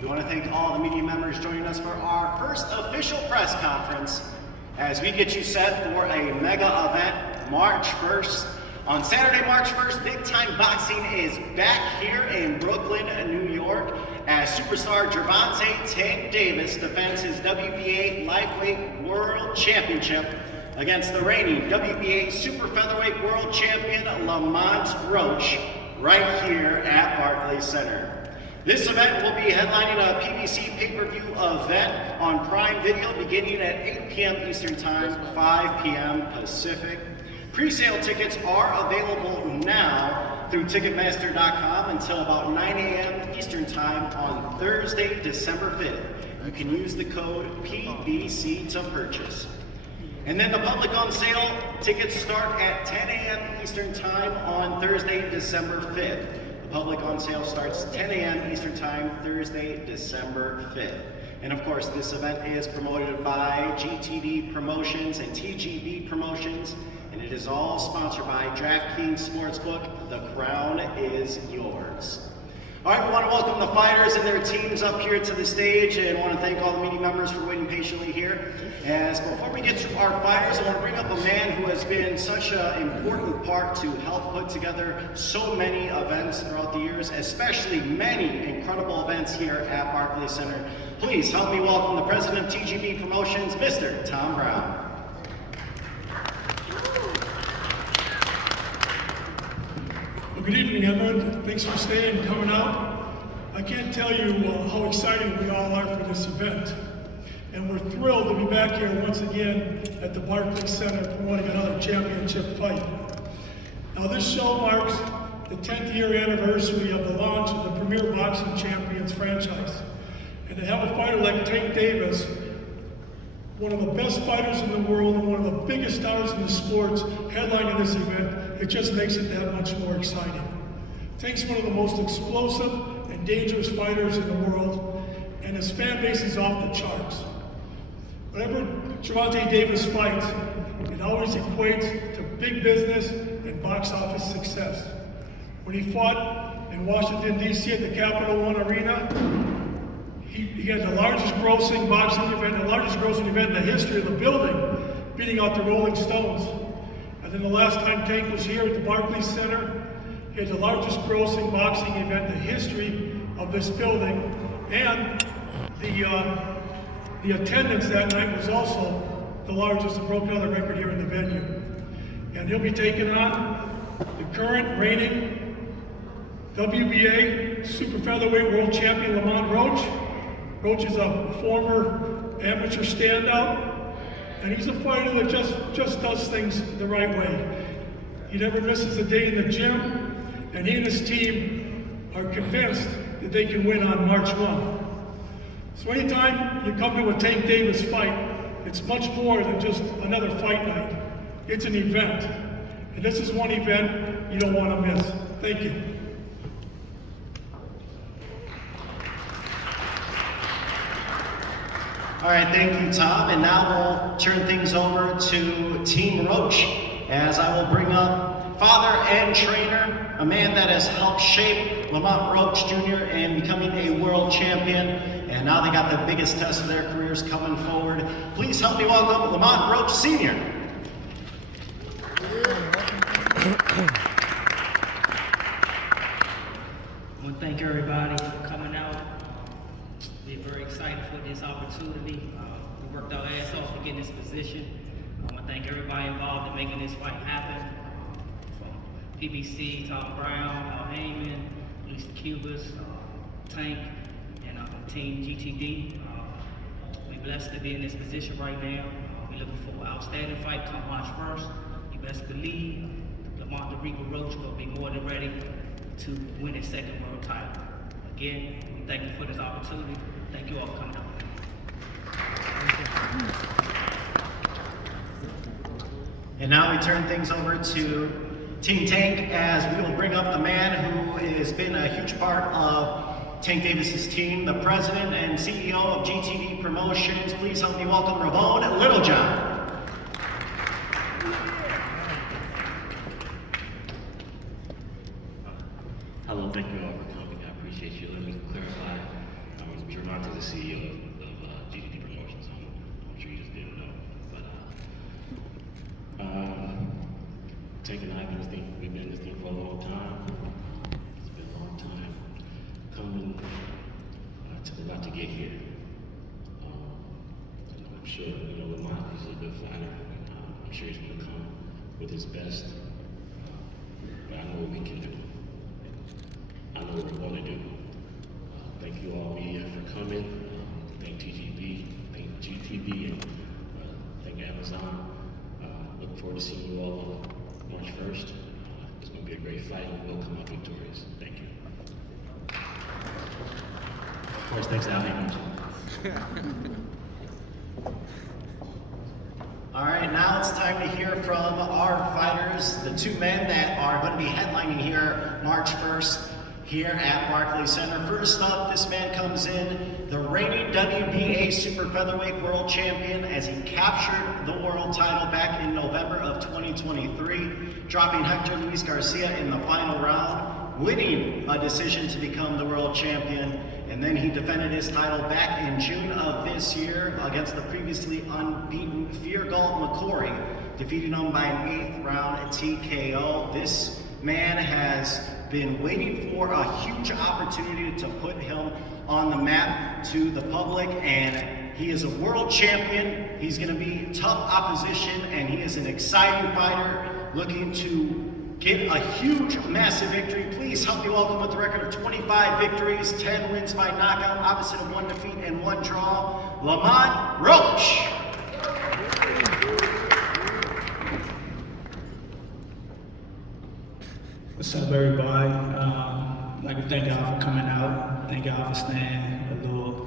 We want to thank all the media members joining us for our first official press conference as we get you set for a mega event March 1st. On Saturday, March 1st, Big Time Boxing is back here in Brooklyn, New York, as superstar Gervonta "Tank" Davis defends his WBA Lightweight World Championship against the reigning WBA Super Featherweight World Champion Lamont Roach right here at Barclays Center. This event will be headlining a PBC pay-per-view event on Prime Video beginning at 8 p.m. Eastern Time, 5 p.m. Pacific. Pre-sale tickets are available now through Ticketmaster.com until about 9 a.m. Eastern Time on Thursday, December 5th. You can use the code PBC to purchase. And then the public on sale tickets start at 10 a.m. Eastern Time on Thursday, December 5th. The public on sale starts 10 a.m. Eastern Time, Thursday, December 5th. And of course, this event is promoted by GTD Promotions and TGB Promotions, and it is all sponsored by DraftKings Sportsbook. The crown is yours. All right, we want to welcome the fighters and their teams up here to the stage, and want to thank all the media members for waiting patiently here. As before we get to our fighters, I want to bring up a man who has been such an important part to help put together so many events throughout the years, especially many incredible events here at Barclays Center. Please help me welcome the president of TGB Promotions, Mr. Tom Brown. Well, good evening, everyone. Thanks for staying and coming out. I can't tell you how excited we all are for this event. And we're thrilled to be back here once again at the Barclays Center promoting another championship fight. Now, this show marks the 10th year anniversary of the launch of the Premier Boxing Champions franchise. And to have a fighter like Tank Davis, one of the best fighters in the world and one of the biggest stars in the sports, headlining this event, it just makes it that much more exciting. Tank's one of the most explosive and dangerous fighters in the world, and his fan base is off the charts. Whenever Gervonta Davis fights, it always equates to big business and box office success. When he fought in Washington, D.C. at the Capital One Arena, he had the largest grossing boxing event, the largest grossing event in the history of the building, beating out the Rolling Stones. And then the last time Tank was here at the Barclays Center, he had the largest grossing boxing event in the history of this building. And the attendance that night was also the largest and broke another record here in the venue. And he'll be taking on the current reigning WBA Super Featherweight World Champion Lamont Roach. Roach is a former amateur standout, and he's a fighter that just does things the right way. He never misses a day in the gym, and he and his team are convinced that they can win on March 1. So anytime you come to a Tank Davis fight, it's much more than just another fight night. It's an event, and this is one event you don't want to miss. Thank you. All right, thank you, Tom. And now we'll turn things over to Team Roach, as I will bring up father and trainer, a man that has helped shape Lamont Roach Jr. in becoming a world champion. And now they got the biggest test of their careers coming forward. Please help me welcome Lamont Roach Sr. I want to thank everybody for coming out. We're very excited for this opportunity. We worked our ass off to get in this position. I want to thank everybody involved in making this fight happen. From PBC, Tom Brown, Al Heyman, Luis Cubas, Tank, and Team GTD. We're blessed to be in this position right now. We're looking for an outstanding fight come March 1st. You best believe Lamont the Regal Roach will be more than ready to win his second world title. Again, we thank you for this opportunity. Thank you all for coming out. And now we turn things over to Team Tank, as we will bring up the man who has been a huge part of Tank Davis's team, the president and CEO of GTD Promotions. Please help me welcome Ramon Littlejohn. Hello, thank you all for coming. I appreciate you. Let me clarify. I was Gervonta, the CEO of GTD Promotions. I'm sure you just didn't know. But taking I think we've been in this thing for a long time. It's been a long time coming to about to get here. I'm sure, Lamont is a good fighter. I'm sure he's going to come with his best. But I know what we can do. I know what we're going to do. Thank you all media for coming. Thank TGB, thank GTV, and thank Amazon. Look forward to seeing you all on March 1st. It's going to be a great fight, and we'll come out victorious. Thank you. Of course, thanks to Ali. All right, now it's time to hear from our fighters, the two men that are going to be headlining here March 1st here at Barclays Center. First up, this man comes in, the reigning WBA Super Featherweight World Champion, as he captured the world title back in November of 2023, dropping Hector Luis Garcia in the final round, winning a decision to become the world champion. And then he defended his title back in June of this year against the previously unbeaten Feargal McCory, defeating him by an 8th round TKO. This man has been waiting for a huge opportunity to put him on the map to the public, and he is a world champion. He's going to be tough opposition, and he is an exciting fighter looking to get a huge, massive victory. Please help me welcome with a record of 25 victories, 10 wins by knockout, opposite of 1 defeat and 1 draw, Lamont Roach. What's up, everybody? I'd like to thank y'all for coming out. Thank y'all for staying a little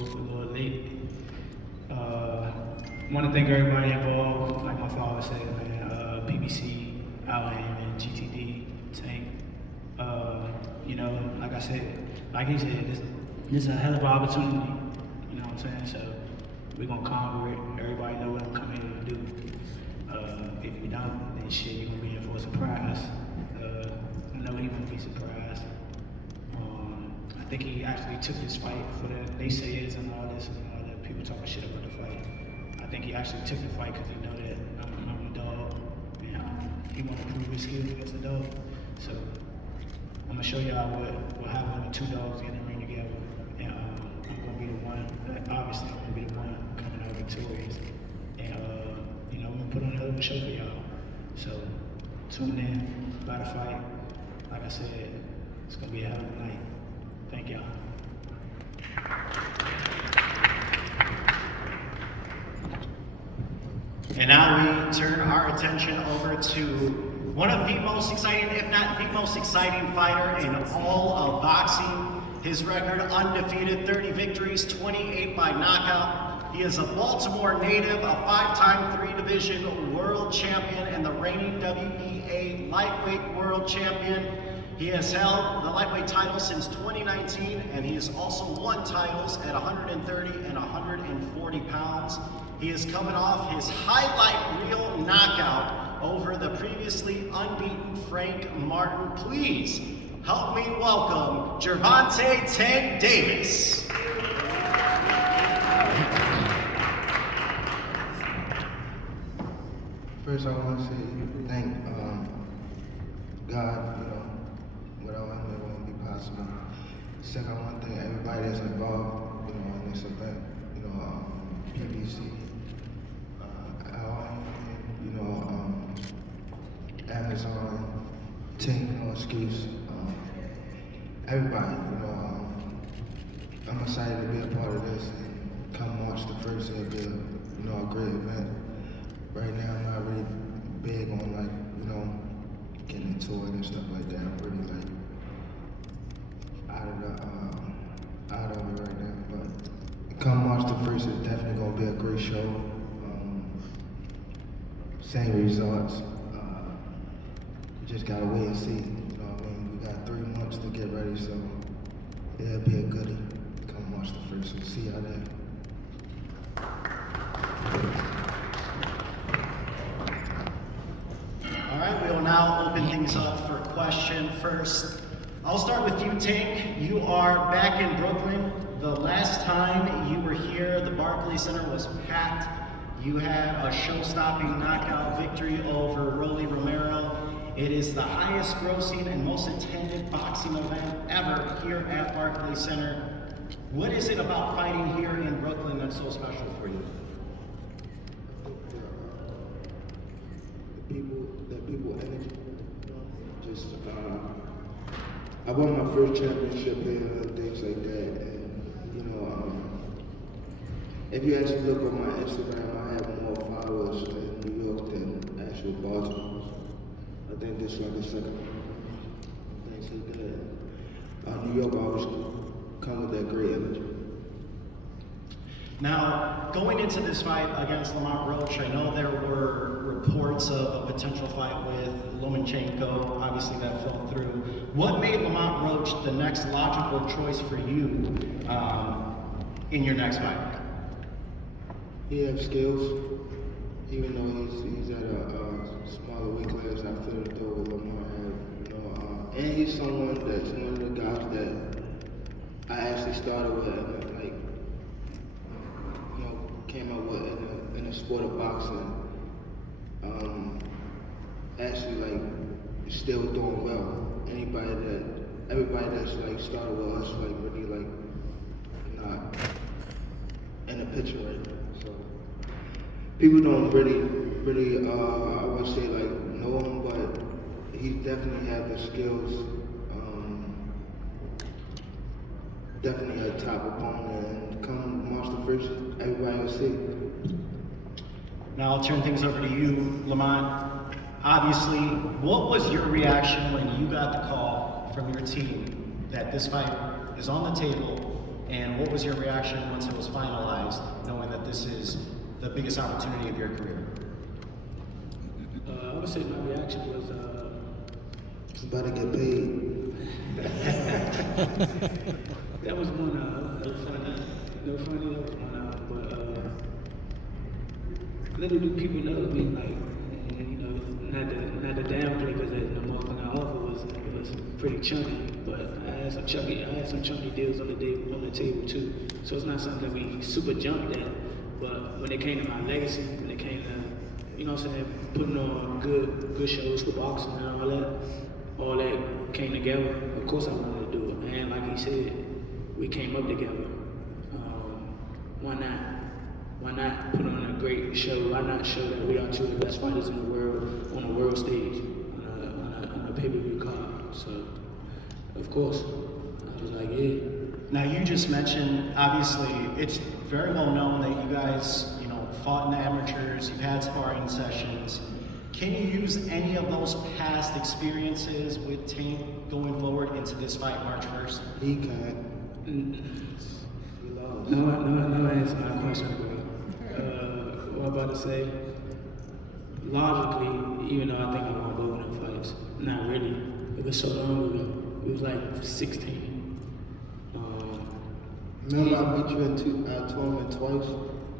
late. I want to thank everybody involved, like my father said, man, PBC, Alan, and GTD, Tank. Like I said, like he said, this is a hell of an opportunity. You know what I'm saying? So we're gonna conquer it. Everybody know what I'm coming here to do. If you don't, then shit, you're gonna be in for a surprise. I know he won't be surprised. I think he actually took this fight for the naysayers and all this and all that people talking shit about the fight. I think he actually took the fight because he know that I'm the dog. And he want to prove his skills against the dog. So I'm gonna show y'all what happens when 2 dogs get in the ring together. And I'm gonna be the one. Obviously, I'm gonna be the one coming out victorious. And I'm gonna put on a hell of a show for y'all. So tune in, about to fight. Like I said, it's gonna be a hell of a night. Thank y'all. And now we turn our attention over to one of the most exciting, if not the most exciting fighter in all of boxing. His record undefeated, 30 victories, 28 by knockout. He is a Baltimore native, a 5-time 3-division world champion, and the reigning WBA lightweight world champion. He has held the lightweight title since 2019, and he has also won titles at 130 and 140 pounds. He is coming off his highlight reel knockout over the previously unbeaten Frank Martin. Please help me welcome Gervonta Tank Davis. First, I want to say thank God, without him, it wouldn't be possible. Second, I want to thank everybody that's involved, in this event, PBC, Alan, Amazon, Tank, no excuse, everybody, I'm excited to be a part of this, and come March the 1st, it'll be a great event. Right now, I'm not really big on getting into it and stuff like that. I'm really out of it right now. But come March the 1st, it's definitely gonna be a great show. Same results. We just gotta wait and see. We got 3 months to get ready, so it'll be a goodie. Come March the 1st, we'll see how that. All right, we will now open things up for question first. I'll start with you, Tank. You are back in Brooklyn. The last time here, the Barclays Center was packed. You had a show-stopping knockout victory over Rolly Romero. It is the highest grossing and most attended boxing event ever here at Barclays Center. What is it about fighting here in Brooklyn that's so special for you? The people energy. Just, I won my first championship here and things like that. And, you know, if you actually look on my Instagram, I have more followers in New York than actual Baltimore. I think this is like the second one. Things like that. New York always come with that great energy. Now, going into this fight against Lamont Roach, I know there were reports of a potential fight with Lomachenko. Obviously, that fell through. What made Lamont Roach the next logical choice for you in your next fight? He has skills, even though he's at a smaller weight class. I feel as though Lamont has, you know, and he's someone that's one of the guys that I actually started with, and like, you know, came up with in the sport of boxing. Actually, like, still doing well. Everybody that's like started with us, like really like not in the picture right now. So people don't really, I would say like know him, but he definitely has the skills. Definitely a top opponent, and come March the 1st, everybody will see. Now I'll turn things over to you, Lamont. Obviously, what was your reaction when you got the call from your team that this fight is on the table, and what was your reaction once it was finalized, knowing that this is the biggest opportunity of your career? I would say my reaction was, I'm about to get paid. that was one, no funny, that was one, but little do people know me, like, you know, not the downplay, because the mark on our offer was pretty chunky, but I had some chunky deals on the table too. So it's not something that we super jumped at, but when it came to my legacy, when it came to, you know what I'm saying, putting on good shows for boxing and all that came together. Of course I wanted to do it, and like he said, we came up together. Why not? Why not put on a great show? Why not show that we are two of the best fighters in the world on a world stage, on a pay-per-view card? So, of course, I was like, yeah. Now you just mentioned, obviously, it's very well known that you guys, you know, fought in the amateurs, you've had sparring sessions. Can you use any of those past experiences with Tank going forward into this fight March 1st? He can't. He lost. No answer my question, bro. What I'm about to say, logically, even though I think I won both of them fights, not really. It was so long ago. It was like 16. Remember I beat you in tournament twice?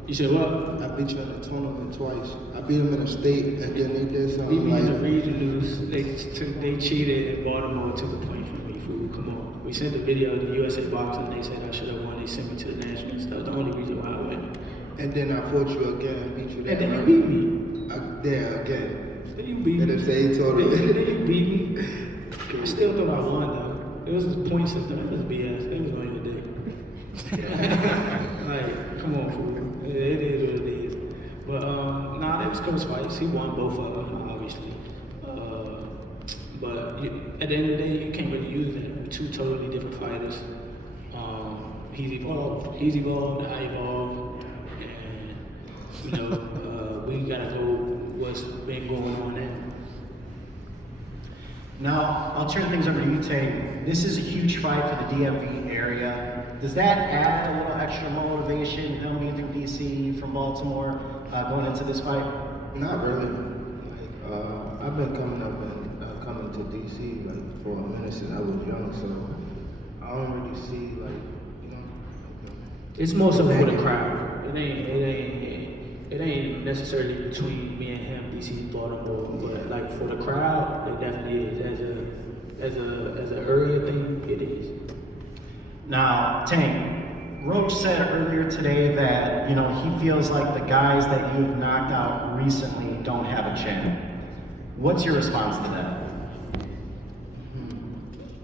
You said what? I beat you in the tournament twice. I beat him in a state, and then they did We something beat the like regionals. They cheated in Baltimore and took a point from me, fool. Come on. We sent the video to USA Boxing. They said I should have won. They sent me to the Nationals. That was the only reason why I went. And then I fought you again and beat you And that then you night. beat me. There again. Then you beat In me. the same Then tournament. you beat me. I still thought I won though. It was the point system. That was BS. They was on your dick. Like, come on, fool. It is what it is. But nah, that was close fights. He won both of them, obviously. But at the end of the day, you can't really use it. We're two totally different fighters. He's evolved. I evolved, and you know, we gotta go what's been going on now. Now, I'll turn things over to you, Tay. This is a huge fight for the DMV area. Does that add a little extra motivation, him being from DC, from Baltimore, going into this fight? Not really. Like, I've been coming up and coming to DC like for a minute since I was young, so I don't really see like, you know. It's more so for the crowd. It ain't necessarily between me and him, DC, Baltimore, but like for the crowd, it definitely is. As a area thing, it is. Now, Tank, Roach said earlier today that, you know, he feels like the guys that you've knocked out recently don't have a champ. What's your response to that?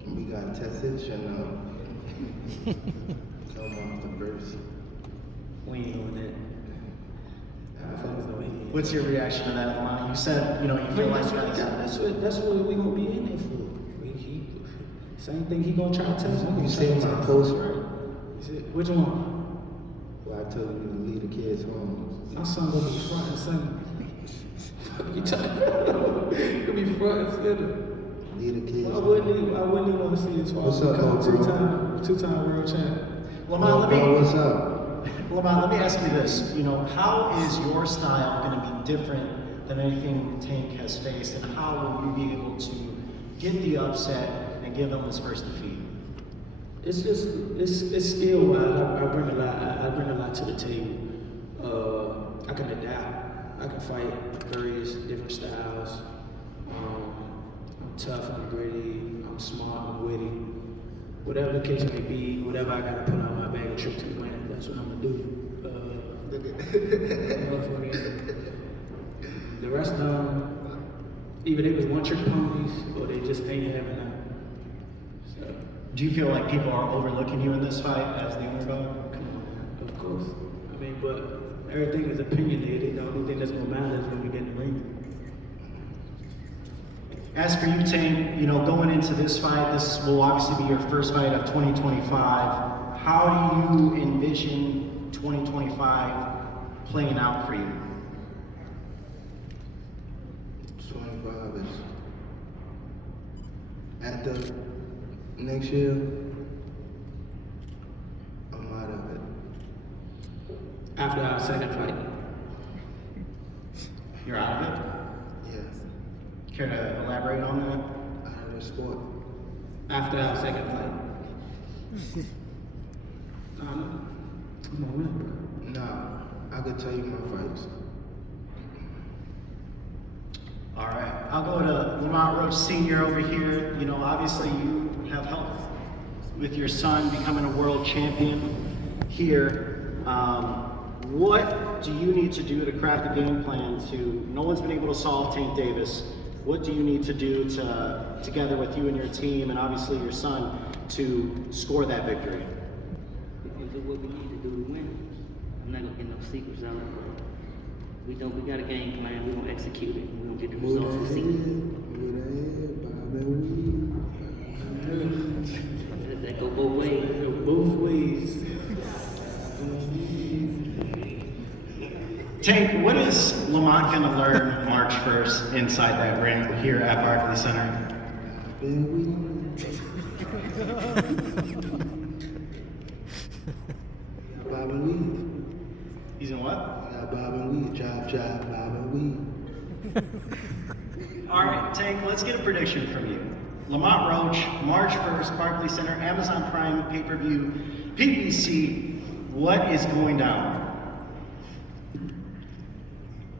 We got tested, shut up. Come off the first. We ain't doing that. What's your reaction to that, Lamont? You said, you know, you feel like That's what we gonna be in there for. Same thing he gonna try to tell me. You say my post, right? Which one? Well, I told you to leave the kids home. My son gonna be front and center. You talking? He gonna be front and center. Leave the kids I home. wouldn't even want to see his father What's up, become two-time world champ. Lamont, What's up? Lamont, let me ask you this. You know, how is your style going to be different than anything Tank has faced, and how will you be able to get the upset and give him his first defeat? It's just it's skill wise. I bring a lot to the table. I can adapt. I can fight various different styles. I'm tough. I'm gritty. I'm smart. I'm witty. Whatever the case may be, whatever I gotta put on my bag, a trip to the win. That's what I'm gonna do. The rest of them, either they was one-trick ponies or they just ain't having none. So, Do you feel like people are overlooking you in this fight as the underdog? of course. I mean, but everything is opinionated. The only thing that's gonna matter is when we get in the ring. As for you, Tank, you know, going into this fight, this will obviously be your first fight of 2025. How do you envision 2025 playing out for you? 25 is after next year. I'm out of it. After our second fight. You're out of it? Yeah. Care to elaborate on that? Out of the sport. After our second fight. Come on, man. Nah, I could tell you my fights. All right, I'll go to Lamont Roach Sr. over here. You know, obviously you have helped with your son becoming a world champion here. What do you need to do to craft a game plan to, no one's been able to solve Tank Davis. What do you need to do to, together with you and your team and obviously your son, to score that victory? We do what we need to do to win. I'm not gonna get no secrets out of it. We got a game plan. We're gonna execute it. We're gonna get the results we see. That go both ways. Go both ways. Tank, what is Lamont gonna learn March 1st inside that ring here at Barclays Center? Bob and weed. He's in what? Got Bob and weed. Job, Bob and weed. All right, Tank, let's get a prediction from you. Lamont Roach, March 1st, Barclays Center, Amazon Prime, pay-per-view, PPC. What is going down?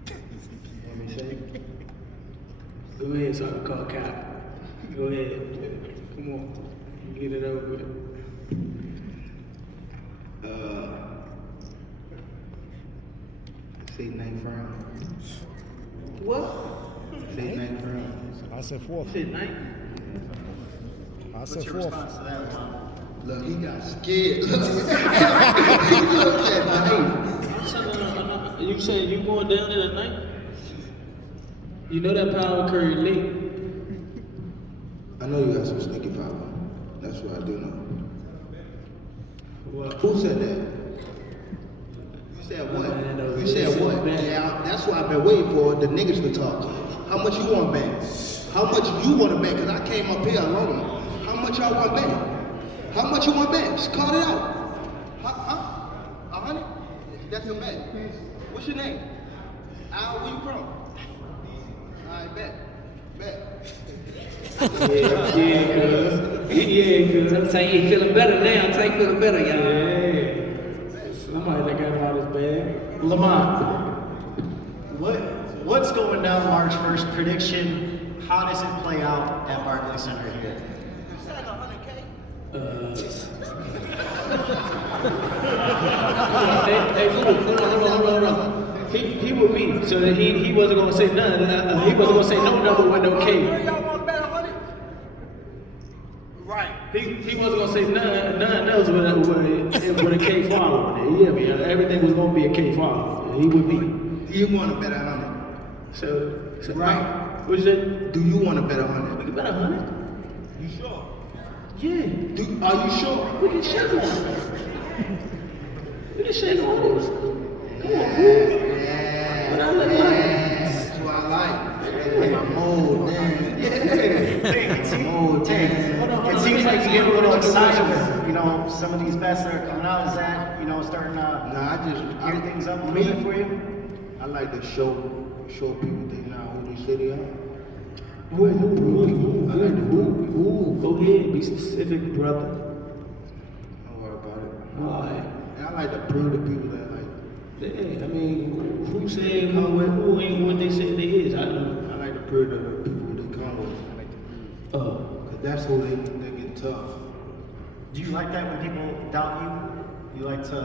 Let me say. Go ahead so I can call Cap. Go ahead. Come on. Get it over with. Say name firm. What? Say name firm. I said fourth. Shit, night. I What's said your fourth. response to that, Lamont? Look, he got scared. He looked at me. You said you going down there tonight? You know that power curry late. I know you got some sneaky power. That's what I do know. What? Who said that? You said what? You said what? Yeah, that's what I've been waiting for, the niggas to talk. How much you want to bet? How much you want to bet? Because I came up here alone. How much y'all want to bet? How much you want to bet? Just call it out. Huh? 100? That's a bet. What's your name? Al, where you from? All right, bet. Yeah, I'm saying he feeling better now. Tank feeling better, y'all. Yeah. Somebody that got him out his bag. Lamont, what's going down March 1st? Prediction, how does it play out at Barclays Center here? You said 100K? Hey, hold on. He with me, so that he wasn't gonna say none. He wasn't gonna say no number with no K. Y'all want to bet 100? Right. He wasn't gonna say none else with a K follow on it. Yeah, man. Everything was gonna be a K follow. He with me. You want to bet 100? So Right. What you say? Do you want to bet 100? We can bet 100. You sure? Yeah. Are you sure? We can shake on it. We can shake on it. Come on, fool. Yeah. What I look like? That's what I like. I'm old, man. It seems like you get a little excited with, you know, some of these bets that are coming out. Is that, you know, starting to gear things up a little bit for you? I like to show people they know who they say they are. Ooh, go ahead, be specific, brother. Don't worry about it. Alright. And I like to prove to people that Yeah, I mean, who said who ain't what they say they is? I know. I like to prove to the people they come with. I like to prove. Cause that's who they get tough. Do you like that when people doubt you? You like to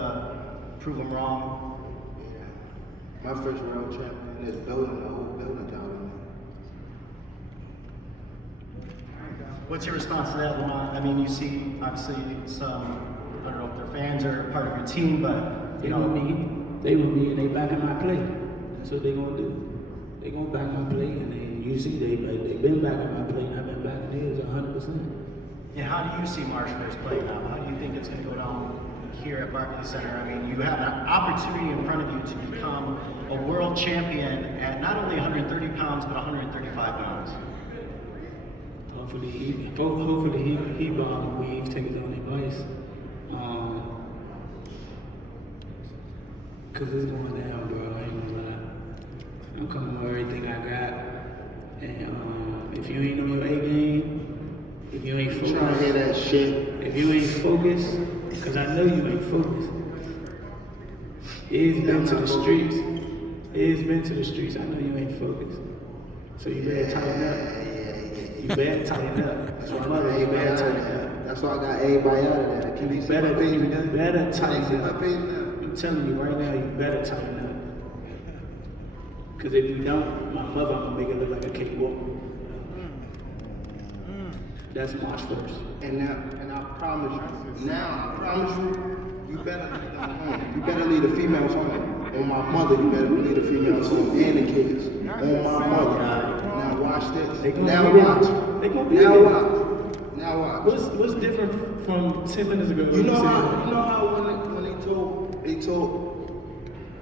prove them wrong? Yeah. My first world champion is building the whole building down in me. What's your response to that, Lamont? I mean, you see, obviously, some, I don't know if they're fans or part of your team, but, They you with know, me and they backing my play. That's what they gonna do. They gonna back my play, and you see they been backing my play, and I've been backing theirs 100%. and how do you see March 1st playing out? How do you think it's going to go down here at Barclays Center? I mean, you have an opportunity in front of you to become a world champion at not only 130 pounds, but 135 pounds. Hopefully he bomb and weave, take his own advice. Cause it's going down, bro. I ain't gonna lie. I'm coming with everything I got. And if you ain't on your A game, if you ain't I'm trying to hear focused, that shit. if you ain't focused, cause I know you ain't focused. It's been to the streets. It's been to the streets. I know you ain't focused. So you better tighten up. You better tighten up. That's why I got everybody out of that. That's why I got everybody out of that. Can you see my You page now? better Can you see tighten my up. page now? I'm telling you right now, you better tighten up. Cause if you don't, my mother gonna make it look like a cakewalk. That's March 1st. And I promise you, you better leave them home. You better leave the females home. On my mother, you better leave the females home and the kids. On my mother. Now watch this. Now watch. They gonna be Now there. watch. Now watch. What's different from 10 minutes ago? You know how when they told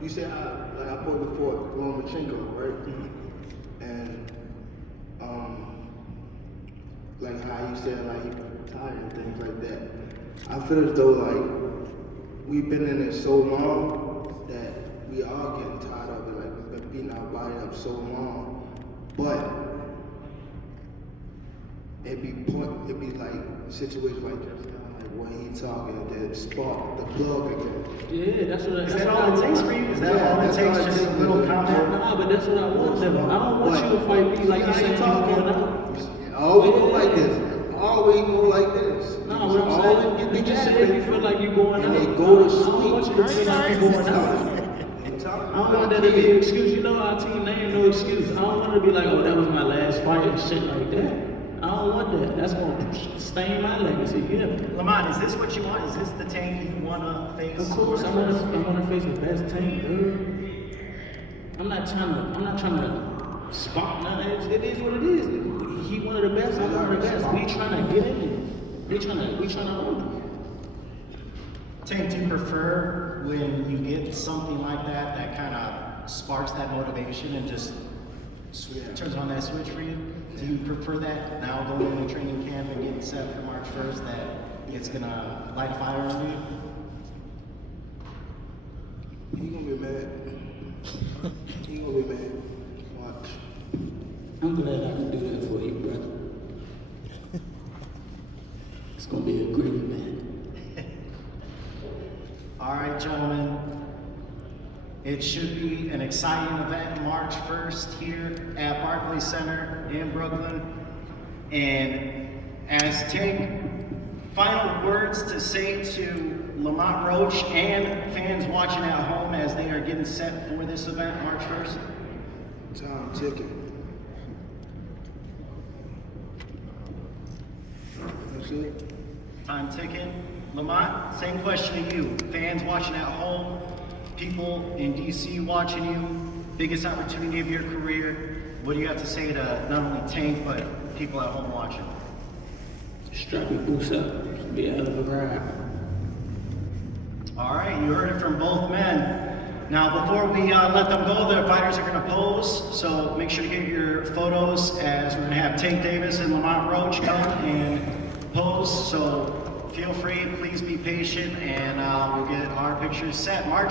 you said how like I put before Lomachenko, right? And like how you said like he retired and things like that. I feel as though like we've been in it so long that we are getting tired of it. Like we've been beating our body up so long, but it'd be like situations like just now, like when he talking, that spark the plug again. Yeah, that's what. Is that all it takes for you? Is that Yeah, all it that's takes? all it Just a takes. little comment? Nah, but that's what I want them. I don't want you to fight me like you saying you going out. Always go like this. Always go like this. No, what I'm saying, you just said you feel like you going And out. they go to I don't want you to feel like you going out. I don't want that to be an excuse. You know our team, they ain't no excuse. I don't want to be like, oh, that was my last fight and shit like that. I don't want that. That's gonna stain my legacy. Yeah. Lamont, is this what you want? Is this the tank you want to face? Of course, I want to face the best team, dude. I'm not trying to spot none of it. It is what it is. He one of the best. I'm one of the best. We trying to get in there. We trying to own him. Tank, do you prefer when you get something like that that kind of sparks that motivation and just turns on that switch for you? Do you prefer that now going into training camp and getting set for March 1st that it's going to light a fire on you? He gonna be mad. He gonna be mad. Watch. I'm glad I can do that for you, brother. It's gonna be a great event. All right, gentlemen. It should be an exciting event March 1st here at Barclays Center in Brooklyn. And as Tank, final words to say to Lamont Roach and fans watching at home as they are getting set for this event, March 1st? Time ticking. That's it. Time ticking. Lamont, same question to you. Fans watching at home, people in DC watching you, biggest opportunity of your career. What do you have to say to not only Tank, but people at home watching? Strap your boots up. It's gonna be a hell of a ride. All right, you heard it from both men. Now, before we let them go, the fighters are going to pose, so make sure to get your photos as we're going to have Tank Davis and Lamont Roach come and pose. So feel free, please be patient, and we'll get our pictures set. March